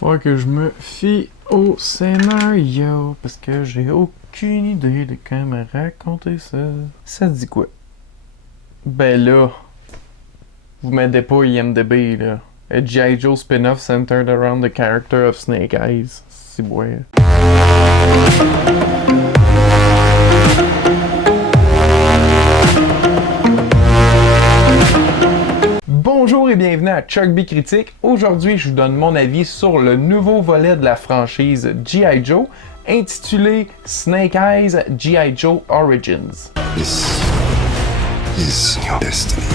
Faut que je me fie au scénario parce que j'ai aucune idée de comment raconter ça. Ça dit quoi? Ben là, vous m'aidez pas IMDb là. A G.I. Joe spin-off centered around the character of Snake Eyes. C'est ouais. Bonjour et bienvenue à Chuck B Critique. Aujourd'hui, je vous donne mon avis sur le nouveau volet de la franchise G.I. Joe, intitulé Snake Eyes G.I. Joe Origins. This is your destiny.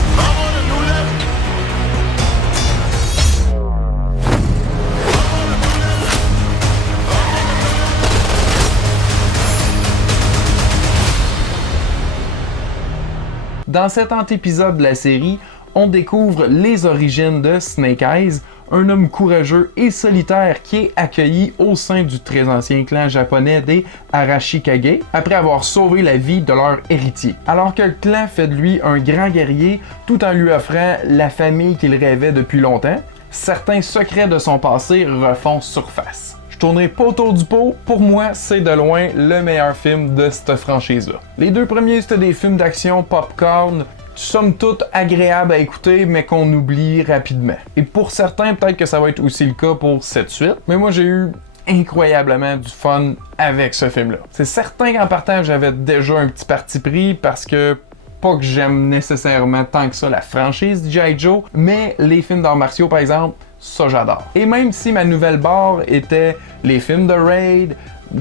Dans cet antépisode de la série, on découvre les origines de Snake Eyes, un homme courageux et solitaire qui est accueilli au sein du très ancien clan japonais des Arashikage, après avoir sauvé la vie de leur héritier. Alors que le clan fait de lui un grand guerrier, tout en lui offrant la famille qu'il rêvait depuis longtemps, certains secrets de son passé refont surface. Je tournerai pas autour du pot, pour moi, c'est de loin le meilleur film de cette franchise-là. Les deux premiers, c'était des films d'action popcorn, somme toute agréables à écouter, mais qu'on oublie rapidement. Et pour certains, peut-être que ça va être aussi le cas pour cette suite, mais moi j'ai eu incroyablement du fun avec ce film-là. C'est certain qu'en partant, j'avais déjà un petit parti pris, parce que pas que j'aime nécessairement tant que ça la franchise G.I. Joe, mais les films d'arts martiaux, par exemple, ça j'adore. Et même si ma nouvelle barre était les films de Raid,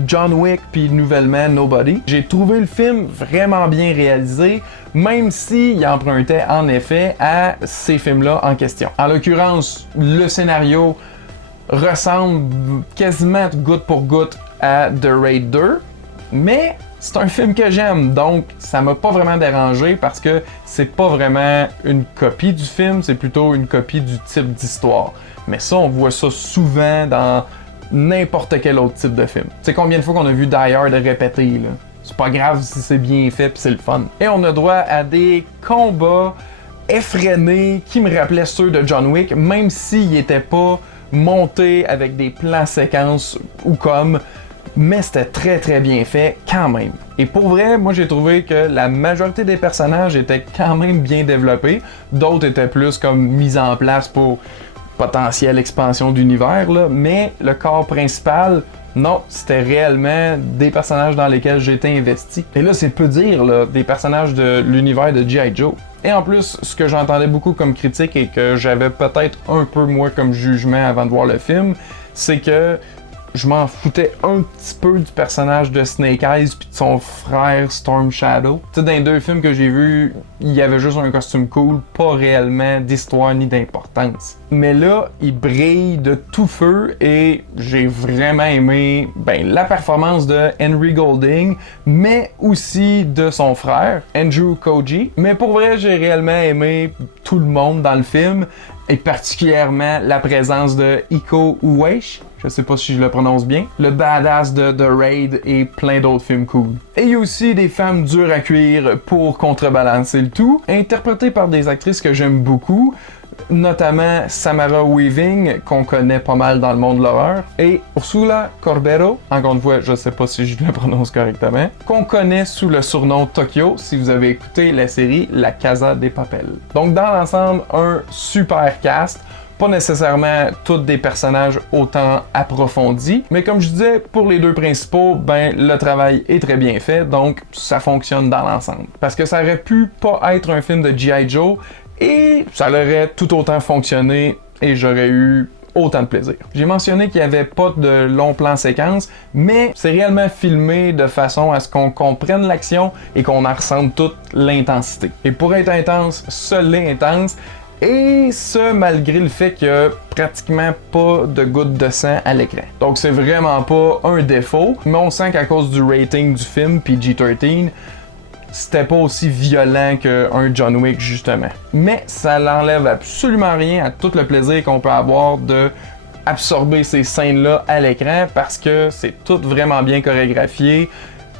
John Wick, puis nouvellement Nobody, j'ai trouvé le film vraiment bien réalisé, même s'il empruntait en effet à ces films-là en question. En l'occurrence, le scénario ressemble quasiment goutte pour goutte à The Raid 2, mais c'est un film que j'aime, donc ça m'a pas vraiment dérangé parce que c'est pas vraiment une copie du film, c'est plutôt une copie du type d'histoire. Mais ça, on voit ça souvent dans n'importe quel autre type de film. Tu sais combien de fois qu'on a vu Die Hard répéter, là? C'est pas grave si c'est bien fait pis c'est le fun. Et on a droit à des combats effrénés qui me rappelaient ceux de John Wick, même s'ils étaient pas montés avec des plans séquences ou comme, mais c'était très très bien fait quand même. Et pour vrai, moi j'ai trouvé que la majorité des personnages étaient quand même bien développés, d'autres étaient plus comme mis en place pour potentielle expansion d'univers, là, mais le corps principal, non, c'était réellement des personnages dans lesquels j'étais investi. Et là, c'est peu dire, là, des personnages de l'univers de G.I. Joe. Et en plus, ce que j'entendais beaucoup comme critique et que j'avais peut-être un peu moins comme jugement avant de voir le film, c'est que je m'en foutais un petit peu du personnage de Snake Eyes puis de son frère Storm Shadow. Tu sais, dans les deux films que j'ai vus, il y avait juste un costume cool, pas réellement d'histoire ni d'importance. Mais là, il brille de tout feu et j'ai vraiment aimé la performance de Henry Golding, mais aussi de son frère, Andrew Koji. Mais pour vrai, j'ai réellement aimé tout le monde dans le film, et particulièrement la présence de Iko Uwais, je sais pas si je le prononce bien, le badass de The Raid et plein d'autres films cool. Et il y a aussi des femmes dures à cuire pour contrebalancer le tout, interprétées par des actrices que j'aime beaucoup, notamment Samara Weaving, qu'on connaît pas mal dans le monde de l'horreur, et Ursula Corbero, encore une fois, je sais pas si je le prononce correctement, qu'on connaît sous le surnom Tokyo, si vous avez écouté la série La Casa de Papel. Donc dans l'ensemble, un super cast, pas nécessairement tous des personnages autant approfondis, mais comme je disais, pour les deux principaux, le travail est très bien fait, donc ça fonctionne dans l'ensemble. Parce que ça aurait pu pas être un film de G.I. Joe, et ça aurait tout autant fonctionné et j'aurais eu autant de plaisir. J'ai mentionné qu'il n'y avait pas de long plan séquence, mais c'est réellement filmé de façon à ce qu'on comprenne l'action et qu'on en ressente toute l'intensité. Et pour être intense, ça l'est intense, et ce malgré le fait qu'il n'y a pratiquement pas de gouttes de sang à l'écran. Donc c'est vraiment pas un défaut, mais on sent qu'à cause du rating du film PG-13, c'était pas aussi violent qu'un John Wick justement. Mais ça n'enlève absolument rien à tout le plaisir qu'on peut avoir de absorber ces scènes-là à l'écran, parce que c'est tout vraiment bien chorégraphié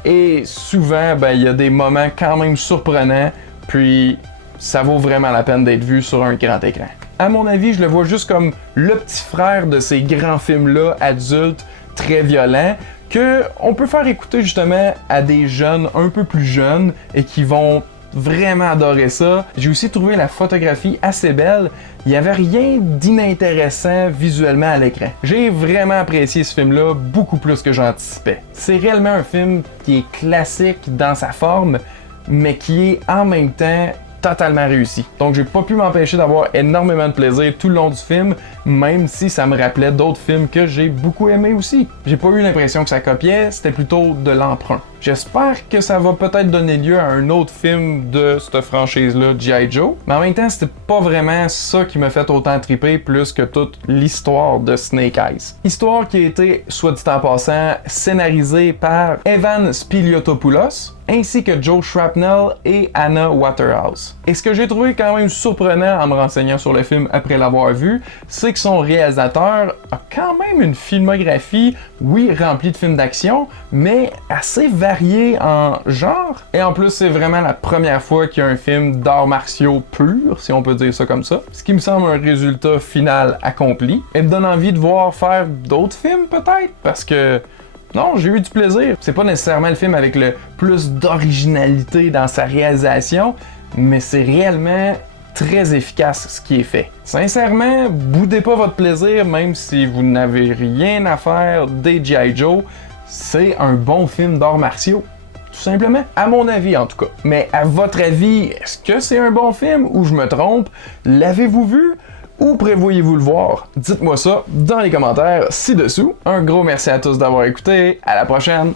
et souvent il y a des moments quand même surprenants, puis ça vaut vraiment la peine d'être vu sur un grand écran. À mon avis, je le vois juste comme le petit frère de ces grands films-là, adultes, très violents, que on peut faire écouter justement à des jeunes un peu plus jeunes et qui vont vraiment adorer ça. J'ai aussi trouvé la photographie assez belle. Il n'y avait rien d'inintéressant visuellement à l'écran. J'ai vraiment apprécié ce film-là beaucoup plus que j'anticipais. C'est réellement un film qui est classique dans sa forme, mais qui est en même temps totalement réussi. Donc j'ai pas pu m'empêcher d'avoir énormément de plaisir tout le long du film, même si ça me rappelait d'autres films que j'ai beaucoup aimés aussi. J'ai pas eu l'impression que ça copiait, c'était plutôt de l'emprunt. J'espère que ça va peut-être donner lieu à un autre film de cette franchise-là, G.I. Joe, mais en même temps, c'était pas vraiment ça qui m'a fait autant triper plus que toute l'histoire de Snake Eyes. Histoire qui a été, soit dit en passant, scénarisée par Evan Spiliotopoulos, ainsi que Joe Shrapnel et Anna Waterhouse. Et ce que j'ai trouvé quand même surprenant en me renseignant sur le film après l'avoir vu, c'est que son réalisateur a quand même une filmographie, oui, remplie de films d'action, mais assez variée en genre. Et en plus, c'est vraiment la première fois qu'il y a un film d'arts martiaux pur, si on peut dire ça comme ça. Ce qui me semble un résultat final accompli. Et me donne envie de voir faire d'autres films peut-être, parce que non, j'ai eu du plaisir. C'est pas nécessairement le film avec le plus d'originalité dans sa réalisation, mais c'est réellement très efficace ce qui est fait. Sincèrement, boudez pas votre plaisir, même si vous n'avez rien à faire des G.I. Joe, c'est un bon film d'arts martiaux. Tout simplement. À mon avis, en tout cas. Mais à votre avis, est-ce que c'est un bon film ou je me trompe? L'avez-vous vu? Ou prévoyez-vous le voir? Dites-moi ça dans les commentaires ci-dessous. Un gros merci à tous d'avoir écouté. À la prochaine!